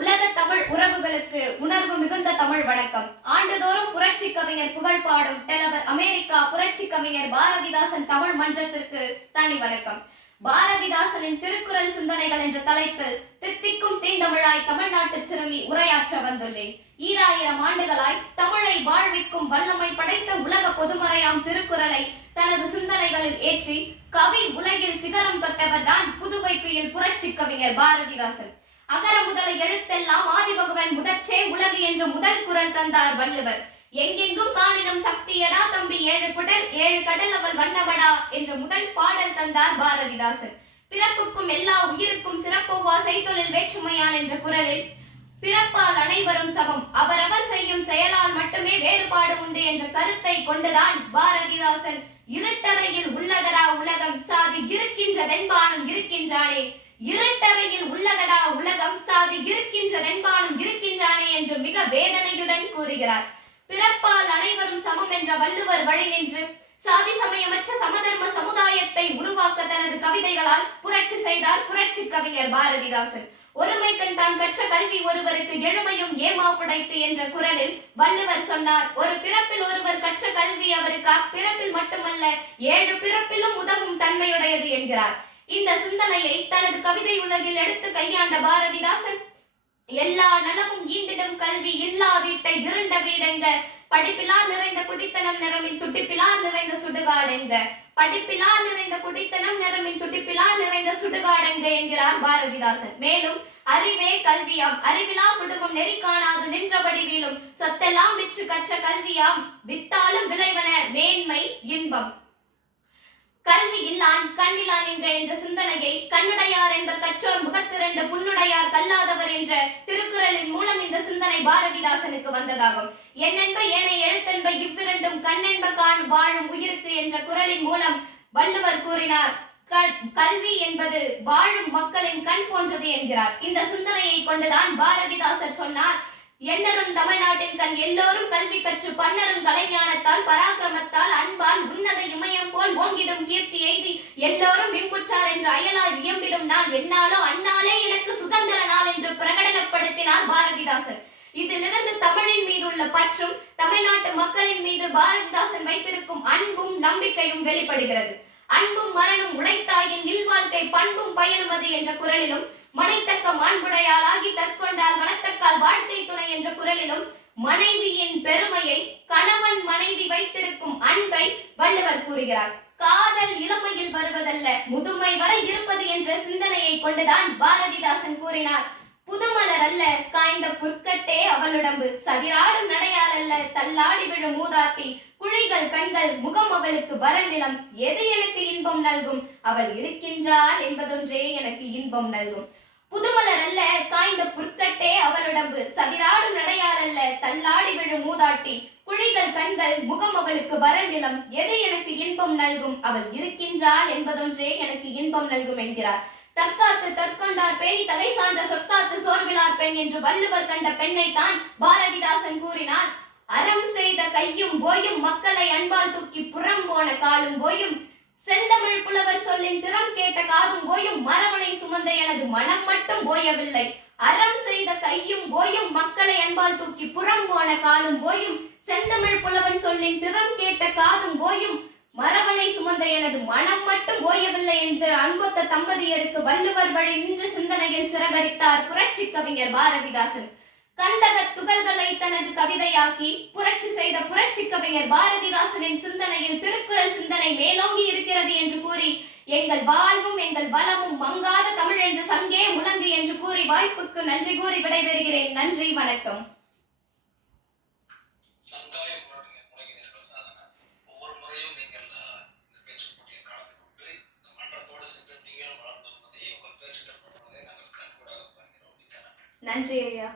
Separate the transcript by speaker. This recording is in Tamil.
Speaker 1: உலக தமிழ் உறவுகளுக்கு உணர்வு மிகுந்த தமிழ் வணக்கம் ஆண்டுதோறும் புரட்சி கவிஞர் புகழ் பாடும் டெலவர் அமெரிக்கா புரட்சி கவிஞர் பாரதிதாசன் தமிழ் மன்றத்திற்கு தனி வணக்கம் பாரதிதாசனின் திருக்குறள் சிந்தனைகள் என்ற தலைப்பில் தித்திக்கும் தீந்தமிழாய் தமிழ்நாட்டு சிறுமி உரையாற்ற வந்துள்ளேன் ஈராயிரம் ஆண்டுகளாய் தமிழை வாழ்விக்கும் வல்லமை படைத்த உலக பொதுமறையாம் திருக்குறளை தனது சிந்தனைகளில் ஏற்றி கவி உலகில் சிகரம் தொட்டவர் தான் புதுவை புயல் புரட்சி கவிஞர் பாரதிதாசன் அகர முதலை எழுத்தெல்லாம் ஆதிபகவன் முதற்றே உலகு என்று முதல் குரல் தந்தார் வள்ளுவர் எங்கெங்கும் காணினும் சக்தியடா தம்பி ஏழு புடல் ஏழு கடல் அவள் வண்ணவடா என்ற முதல் பாடல் தந்தார் பாரதிதாசன் பிறப்புக்கும் எல்லா உயிருக்கும் சிறப்பு வா செய்தொழில் வேற்றுமையான் என்ற குரலில் பிறப்பால் அனைவரும் சமம் அவரவர் வேறுபாடு உண்டு என்ற கருத்தை கொண்டுதான் பாரதிதாசன் இருட்டறையில் உள்ளதடா உலகம் சாதி இருக்கின்றதென்பானும் இருக்கின்றானே இருட்டறையில் உள்ளதடா உலகம் சாதி இருக்கின்றதென்பானும் இருக்கின்றானே என்று மிக வேதனையுடன் கூறுகிறார் பிறப்பால் அனைவரும் சமம் என்ற வள்ளுவர் வழி நின்று சாதி சமயமற்ற சமதர்ம சமுதாயத்தை உருவாக்க தனது கவிதைகளால் புரட்சி செய்தார் புரட்சி கவிஞர் பாரதிதாசன் ஒருமைக்கண் தான் கற்ற கல்வி ஒருவருக்கு எழுமையும் ஏமா புடைத்து என்ற குரலில் வள்ளுவர் சொன்னார் ஒரு பிறப்பில் ஒருவர் கற்ற கல்வி அவருக்கு அப்பிறப்பில் மட்டுமல்ல ஏழு பிறப்பிலும் உதவும் தன்மையுடையது என்கிறார் இந்த சிந்தனையை தனது கவிதை உலகில் எடுத்து கையாண்ட பாரதிதாசன் எல்லா நலமும் ஈந்திடும் கல்வி இல்லா வீட்டை இருண்ட வீடெங்க படிப்பிலா நிறைந்த குடித்தனம் நிறமின் துடிப்பிலா நிறைந்த சுடுகாடெங்க படிப்பிலா நிறைந்த குடித்தனம் நிறமின் துடிப்பிலா நிறைந்த சுடுகாடெங்க என்கிறார் பாரதிதாசன் மேலும் அறிவே கல்வியாம் அறிவிலா குடும்பம் நெறி காணாது நின்றபடி வீழும் சொத்தெல்லாம் விற்று கற்ற கல்வியாம் வித்தாலும் விளைவன மேன்மை இன்பம் கல்வி இல்லான் கண்ணிலான் என்ற என்ற சிந்தனையை கண்ணுடையார் என்ற கற்றோர் முகத்திரண்ட புண்ணுடையார் கல்லாதவர் என்ற திருக்குறளின் மூலம் இந்த சிந்தனை பாரதிதாசனுக்கு வந்ததாகும் என்னென்ப ஏனைய எழுத்தென்ப இவ்விரண்டும் கண்ணென்ப கான் வாழும் உயிருக்கு என்ற குரலின் மூலம் வள்ளுவர் கூறினார் கல்வி என்பது வாழும் மக்களின் கண் போன்றது என்கிறார் இந்த சிந்தனையை கொண்டுதான் பாரதிதாசர் சொன்னார் என்னரும் தமிழ்நாட்டின் கண் எல்லோரும் கல்வி கற்று பன்னரும் கலைஞானத்தால் பராக்கிரமத்தால் அன்பால் உன்னத இமயம் எல்லோரும் மின்புற்றார் என்று அயலார் இயம்பிடும் நாள் என்னாலோ அண்ணாலே எனக்கு சுதந்திர நாள் என்று பிரகடனப்படுத்தினார் பாரதிதாசன் இதிலிருந்து தமிழின் மீது உள்ள பற்றும் தமிழ்நாட்டு மக்களின் மீது பாரதிதாசன் வைத்திருக்கும் அன்பும் நம்பிக்கையும் வெளிப்படுகிறது அன்பும் மரணம் உடைத்தாயின் இல்வாழ்க்கை பண்பும் பயனுமது என்ற குரலிலும் மனைத்தக்கம் அன்புடையாளாகி தற்கொண்டால் மனத்தக்கால் வாழ்க்கை துணை என்ற குரலிலும் மனைவியின் பெருமையை கணவன் மனைவி வைத்திருக்கும் அன்பை வள்ளுவர் கூறுகிறார் காதல் இளமையில் வருவதல்ல முதுமை வரை இருப்பது என்ற சிந்தனையை கொண்டுதான் பாரதிதாசன் கூறினார் புதுமலர் அல்ல காய்ந்த புற்கட்டே அவளுடம்பு சதிராடும் நடையால் அல்ல தள்ளாடி விழும் மூதாட்டி குழிகள் கண்கள் முகம் அவளுக்கு வர நிலம் எது எனக்கு இன்பம் நல்கும் அவள் இருக்கின்றாள் என்பதொன்றே எனக்கு இன்பம் நல்கும் புதுமலர் அல்ல காய்ந்த புற்கட்டே அவளுடம்பு சதிராடும் தள்ளாடி விழும் மூதாட்டி குழிகள் கண்கள் முகம் அவளுக்கு வரநிலம் எது எனக்கு இன்பம் நல்கும் அவள் இருக்கின்றாள் என்பதொன்றே எனக்கு இன்பம் நல்கும் என்கிறார் தற்காத்து தற்கொண்டார் பேணி தகை சான்ற சொற்காத்து சோர்விலார் பெண் என்று வள்ளுவர் கண்ட பெண்ணைத்தான் பாரதிதாசன் கூறினார் அறம் செய்த கையும் ஓயும் மக்களை அன்பால் தூக்கி புறம் போன காலும் ஓயும் செந்தமிழ் புலவர் சொல்லின் திறம் கேட்ட காதும் ஓயும் சுமந்த எனது மனம் மட்டும் ஓயவில்லை அறம் செய்த கையும் ஓயும் மக்களை அன்பால் தூக்கி புறம் போன காலும் ஓயும் செந்தமிழ் புலவன் சொல்லின் திறம் கேட்ட காதும் ஓயும் மரவனை சுமந்த எனது மனம் மட்டும் ஓயவில்லை என்று அன்பொத்த தம்பதியருக்கு வள்ளுவர் வழி நின்று சிந்தனையில் சிறகடித்தார் புரட்சி கவிஞர் பாரதிதாசன் கந்தக துகள்களை தனது கவிதையாக்கி புரட்சி செய்த புரட்சி கவிஞர் பாரதிதாசனின் சிந்தனையில் திருக்குறள் சிந்தனை மேலோங்கி இருக்கிறது என்று கூறி எங்கள் வாழ்வும் எங்கள் வளமும் மங்காத தமிழ் சங்கே முழங்கு என்று கூறி வாய்ப்புக்கு நன்றி கூறி விடைபெறுகிறேன் நன்றி வணக்கம் நன்றி ஐயா